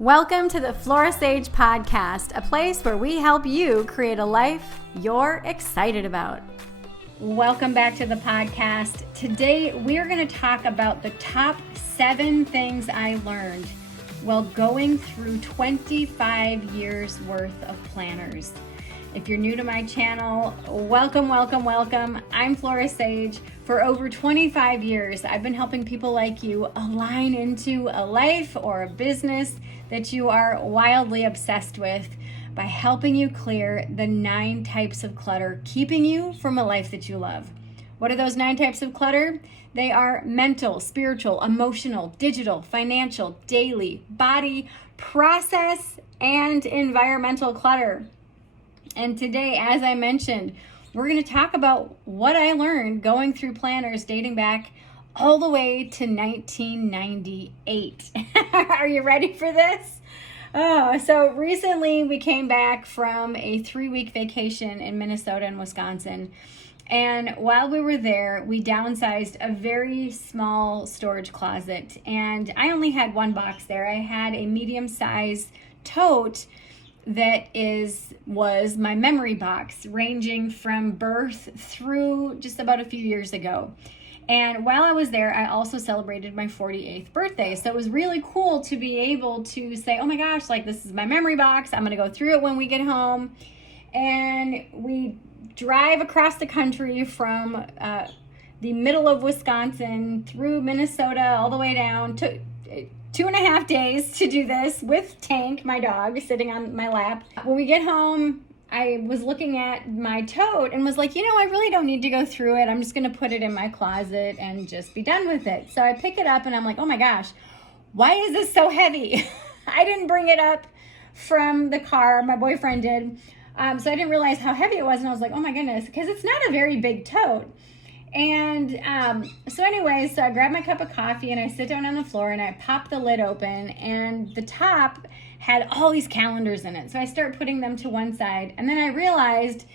Welcome to the Flora podcast, a place where we help you create a life you're excited about. Welcome back to the podcast. Today, we are going to talk about the top 7 things I learned while going through 25 years worth of planners. If you're new to my channel, welcome. I'm Flora Sage. For over 25 years, I've been helping people like you align into a life or a business that you are wildly obsessed with by helping you clear the 9 types of clutter, keeping you from a life that you love. What are those 9 types of clutter? They are mental, spiritual, emotional, digital, financial, daily, body, process, and environmental clutter. And today, as I mentioned, we're going to talk about what I learned going through planners dating back all the way to 1998. Are you ready for this? So recently we came back from a 3-week vacation in Minnesota and Wisconsin. And while we were there, we downsized a very small storage closet. And I only had 1 box there. I had a medium-sized tote that was my memory box, ranging from birth through just about a few years ago. And while I was there, I also celebrated my 48th birthday. So it was really cool to be able to say, oh my gosh, like this is my memory box. I'm going to go through it when we get home. And we drive across the country from the middle of Wisconsin through Minnesota all the way down to 2.5 days to do this with Tank, my dog, sitting on my lap. When we get home, I was looking at my tote and was like, I really don't need to go through it. I'm just going to put it in my closet and just be done with it. So I pick it up and I'm like, oh my gosh, why is this so heavy? I didn't bring it up from the car. My boyfriend did. So I didn't realize how heavy it was. And I was like, oh my goodness, because it's not a very big tote. And so I grab my cup of coffee and I sit down on the floor and I pop the lid open, and the top had all these calendars in it. So I start putting them to one side, and then I realized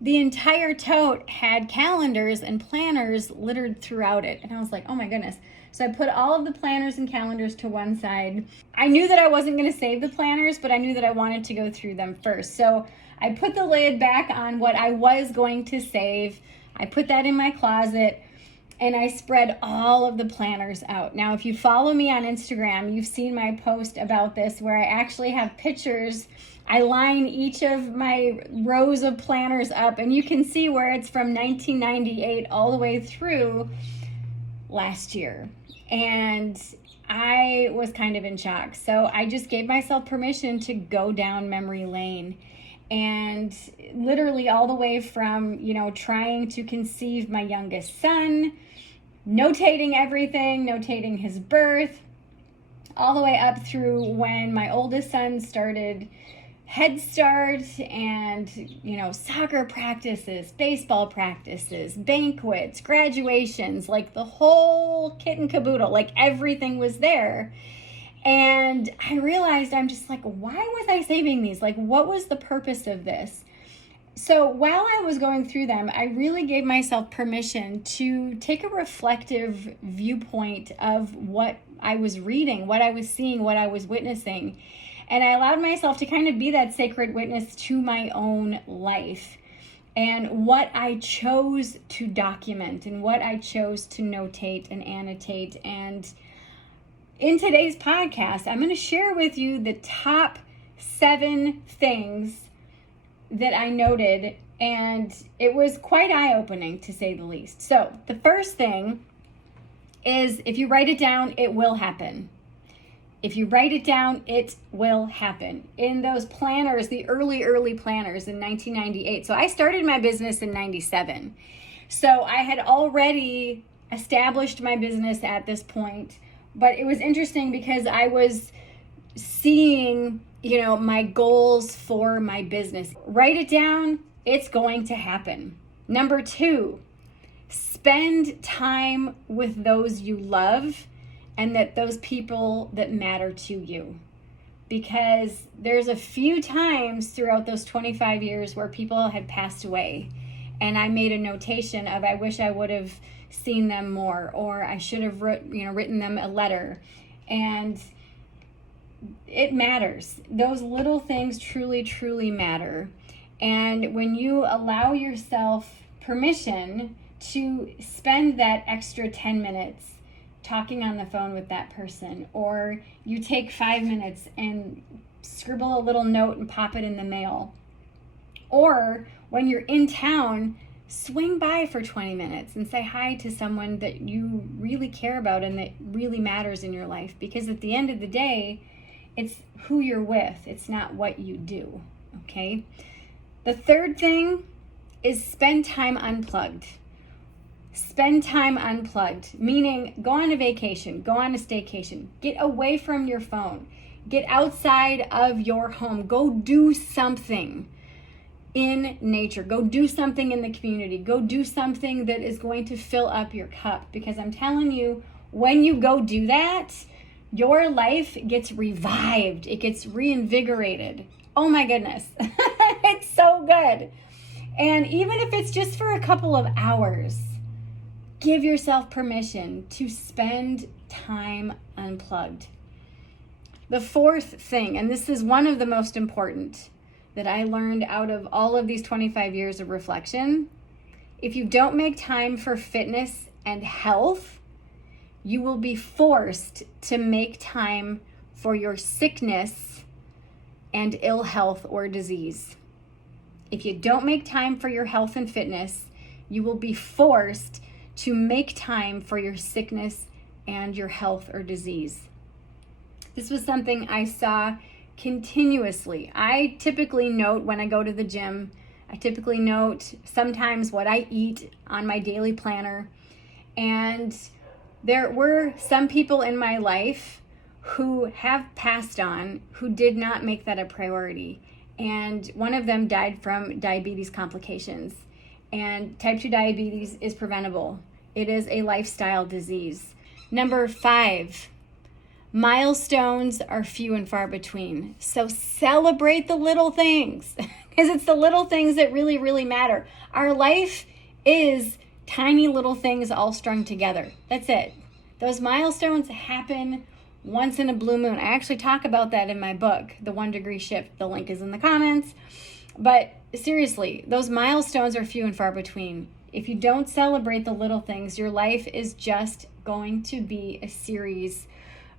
the entire tote had calendars and planners littered throughout it. And I was like, oh my goodness. So I put all of the planners and calendars to one side. I knew that I wasn't going to save the planners, but I knew that I wanted to go through them first. So I put the lid back on what I was going to save. I put that in my closet and I spread all of the planners out. Now, if you follow me on Instagram, you've seen my post about this where I actually have pictures. I line each of my rows of planners up and you can see where it's from 1998 all the way through last year. And I was kind of in shock. So I just gave myself permission to go down memory lane. And literally all the way from, trying to conceive my youngest son, notating everything, notating his birth, all the way up through when my oldest son started Head Start and, soccer practices, baseball practices, banquets, graduations, like the whole kit and caboodle, like everything was there. And I realized I'm just like, why was I saving these? Like, what was the purpose of this? So while I was going through them, I really gave myself permission to take a reflective viewpoint of what I was reading, what I was seeing, what I was witnessing. And I allowed myself to kind of be that sacred witness to my own life and what I chose to document and what I chose to notate and annotate. And in today's podcast, I'm going to share with you the top 7 things that I noted, and it was quite eye-opening to say the least. So the first thing is, if you write it down, it will happen. If you write it down, it will happen. In those planners, the early planners in 1998. So I started my business in 97. So I had already established my business at this point. But it was interesting because I was seeing, my goals for my business. Write it down. It's going to happen. Number 2, spend time with those you love and those people that matter to you. Because there's a few times throughout those 25 years where people had passed away. And I made a notation of, I wish I would have seen them more, or I should have written them a letter. And it matters. Those little things truly, truly matter. And when you allow yourself permission to spend that extra 10 minutes talking on the phone with that person, or you take 5 minutes and scribble a little note and pop it in the mail, or when you're in town, swing by for 20 minutes and say hi to someone that you really care about and that really matters in your life. Because at the end of the day, it's who you're with. It's not what you do, okay? The third thing is spend time unplugged. Spend time unplugged, meaning go on a vacation, go on a staycation, get away from your phone, get outside of your home, go do something in nature, go do something in the community, go do something that is going to fill up your cup. Because I'm telling you, when you go do that, your life gets revived, it gets reinvigorated. Oh my goodness, it's so good. And even if it's just for a couple of hours, give yourself permission to spend time unplugged. The fourth thing, and this is one of the most important that I learned out of all of these 25 years of reflection, if you don't make time for fitness and health, you will be forced to make time for your sickness and ill health or disease. If you don't make time for your health and fitness, you will be forced to make time for your sickness and your health or disease. This was something I saw continuously. I typically note when I go to the gym, I typically note sometimes what I eat on my daily planner. And there were some people in my life who have passed on who did not make that a priority. And one of them died from diabetes complications. And type 2 diabetes is preventable. It is a lifestyle disease. Number 5, milestones are few and far between. So celebrate the little things, because it's the little things that really, really matter. Our life is tiny little things all strung together. That's it. Those milestones happen once in a blue moon. I actually talk about that in my book, The 1 Degree Shift. The link is in the comments. But seriously, those milestones are few and far between. If you don't celebrate the little things, your life is just going to be a series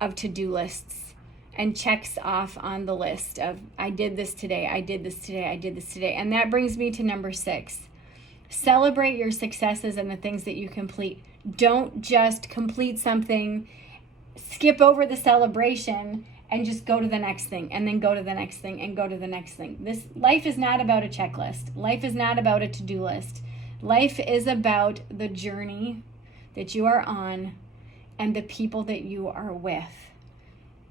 of to-do lists and checks off on the list of, I did this today, I did this today, I did this today. And that brings me to number 6. Celebrate your successes and the things that you complete. Don't just complete something, skip over the celebration, and just go to the next thing, and then go to the next thing, and go to the next thing. This life is not about a checklist. Life is not about a to-do list. Life is about the journey that you are on and the people that you are with.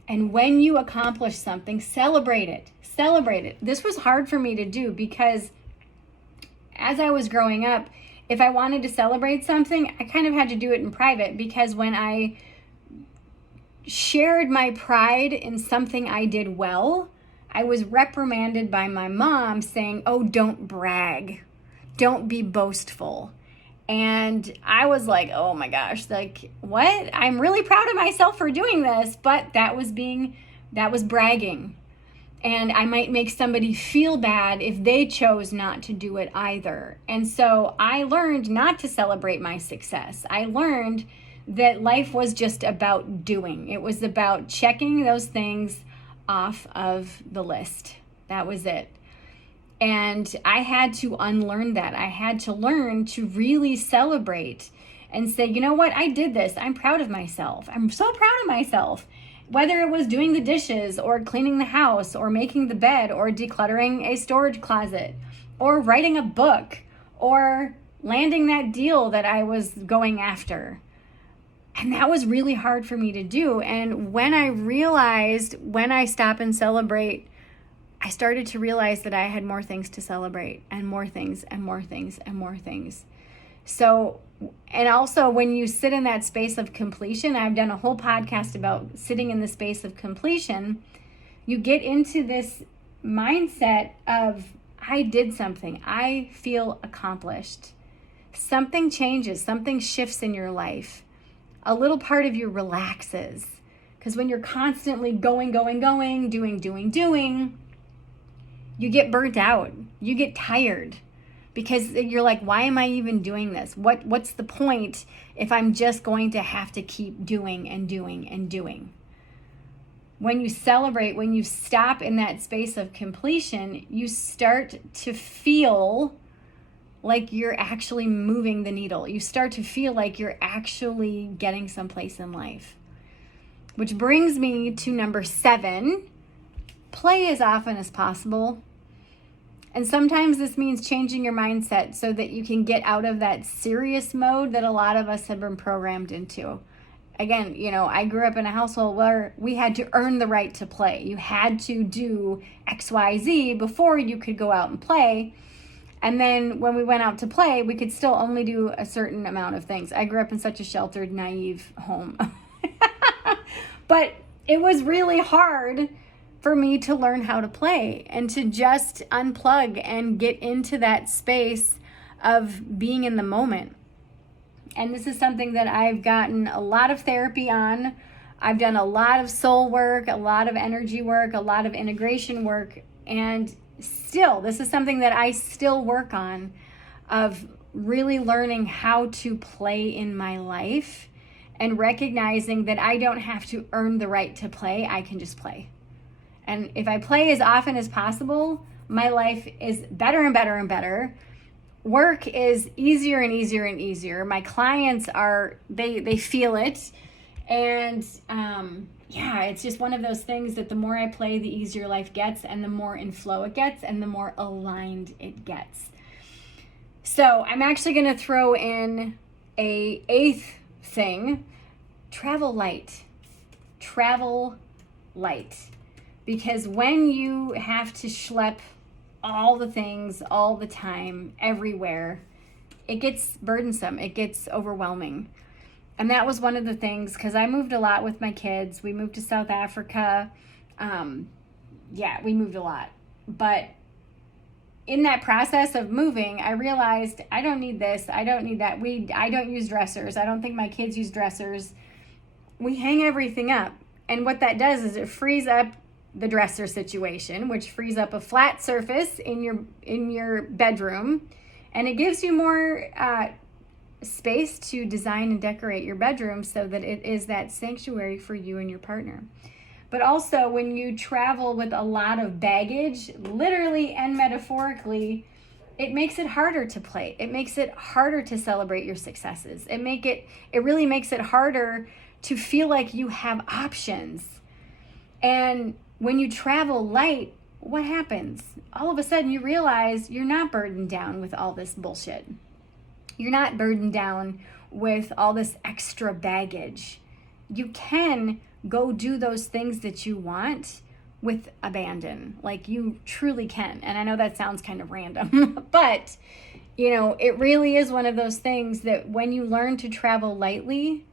And when you accomplish something, celebrate it. Celebrate it. This was hard for me to do because as I was growing up, if I wanted to celebrate something, I kind of had to do it in private, because when I shared my pride in something I did well, I was reprimanded by my mom saying, "Oh, don't brag. Don't be boastful." And I was like, oh my gosh, like, what? I'm really proud of myself for doing this, but that was bragging. And I might make somebody feel bad if they chose not to do it either. And so I learned not to celebrate my success. I learned that life was just about doing. It was about checking those things off of the list. That was it. And I had to unlearn that. I had to learn to really celebrate and say, you know what? I did this. I'm proud of myself. I'm so proud of myself. Whether it was doing the dishes or cleaning the house or making the bed or decluttering a storage closet or writing a book or landing that deal that I was going after. And that was really hard for me to do. And when I realized, when I stop and celebrate, I started to realize that I had more things to celebrate, and more things and more things and more things. So, and also when you sit in that space of completion, I've done a whole podcast about sitting in the space of completion. You get into this mindset of, I did something. I feel accomplished. Something changes, something shifts in your life. A little part of you relaxes. Because when you're constantly going, doing, you get burnt out. You get tired because you're like, why am I even doing this? What's the point if I'm just going to have to keep doing and doing and doing? When you celebrate, when you stop in that space of completion, you start to feel like you're actually moving the needle. You start to feel like you're actually getting someplace in life. Which brings me to number 7, play as often as possible. And sometimes this means changing your mindset so that you can get out of that serious mode that a lot of us have been programmed into. Again, I grew up in a household where we had to earn the right to play. You had to do XYZ before you could go out and play. And then when we went out to play, we could still only do a certain amount of things. I grew up in such a sheltered, naive home. But it was really hard for me to learn how to play and to just unplug and get into that space of being in the moment. And this is something that I've gotten a lot of therapy on. I've done a lot of soul work, a lot of energy work, a lot of integration work. And still, this is something that I still work on, of really learning how to play in my life and recognizing that I don't have to earn the right to play. I can just play. And if I play as often as possible, my life is better and better and better. Work is easier and easier and easier. My clients they feel it. And it's just one of those things that the more I play, the easier life gets, and the more in flow it gets, and the more aligned it gets. So I'm actually going to throw in a 8th thing. Travel light. Because when you have to schlep all the things all the time, everywhere, it gets burdensome. It gets overwhelming. And that was one of the things, because I moved a lot with my kids. We moved to South Africa. We moved a lot. But in that process of moving, I realized I don't need this. I don't need that. I don't use dressers. I don't think my kids use dressers. We hang everything up. And what that does is it frees up the dresser situation, which frees up a flat surface in your bedroom. And it gives you more space to design and decorate your bedroom so that it is that sanctuary for you and your partner. But also, when you travel with a lot of baggage, literally and metaphorically, it makes it harder to play. It makes it harder to celebrate your successes. It really makes it harder to feel like you have options. And when you travel light, what happens? All of a sudden you realize you're not burdened down with all this bullshit. You're not burdened down with all this extra baggage. You can go do those things that you want with abandon. Like, you truly can. And I know that sounds kind of random, but it really is one of those things that when you learn to travel lightly,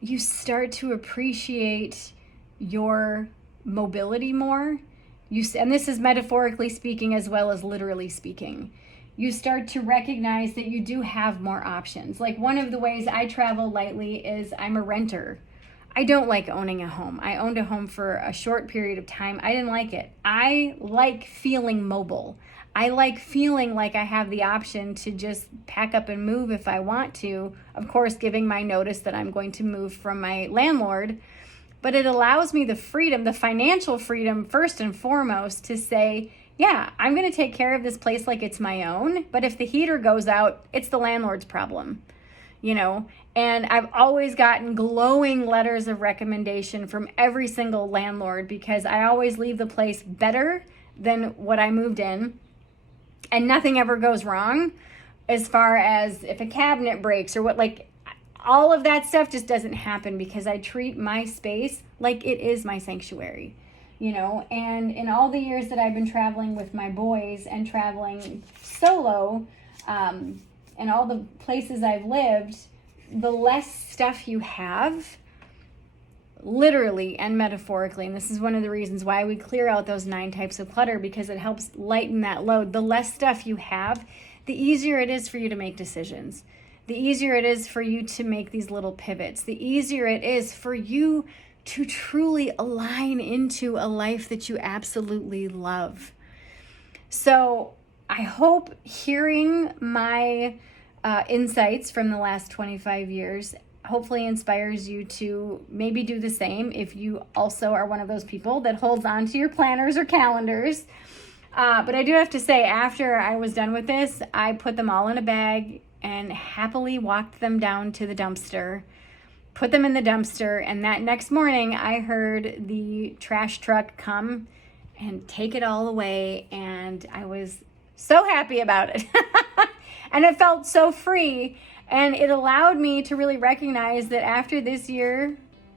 you start to appreciate your mobility more. And this is metaphorically speaking as well as literally speaking. You start to recognize that you do have more options. Like, one of the ways I travel lightly is I'm a renter. I don't like owning a home. I owned a home for a short period of time. I didn't like it. I like feeling mobile. I like feeling like I have the option to just pack up and move if I want to. Of course, giving my notice that I'm going to move from my landlord. But it allows me the freedom, the financial freedom, first and foremost, to say, yeah, I'm going to take care of this place like it's my own. But if the heater goes out, it's the landlord's problem, And I've always gotten glowing letters of recommendation from every single landlord, because I always leave the place better than what I moved in. And nothing ever goes wrong as far as if a cabinet breaks or all of that stuff just doesn't happen, because I treat my space like it is my sanctuary, And in all the years that I've been traveling with my boys and traveling solo, and all the places I've lived, the less stuff you have, literally and metaphorically, and this is one of the reasons why we clear out those 9 types of clutter, because it helps lighten that load. The less stuff you have, the easier it is for you to make decisions. The easier it is for you to make these little pivots. The easier it is for you to truly align into a life that you absolutely love. So I hope hearing my insights from the last 25 years hopefully inspires you to maybe do the same if you also are one of those people that holds on to your planners or calendars. But I do have to say, after I was done with this, I put them all in a bag and happily walked them down to the dumpster, put them in the dumpster, and that next morning I heard the trash truck come and take it all away, and I was so happy about it. And it felt so free, and it allowed me to really recognize that after this year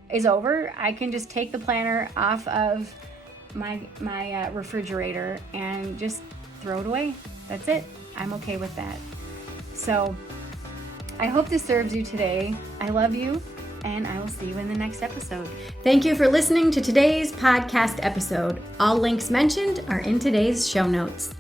is over, I can just take the planner off of my refrigerator and just throw it away. That's it. I'm okay with that. So I hope this serves you today. I love you, and I will see you in the next episode. Thank you for listening to today's podcast episode. All links mentioned are in today's show notes.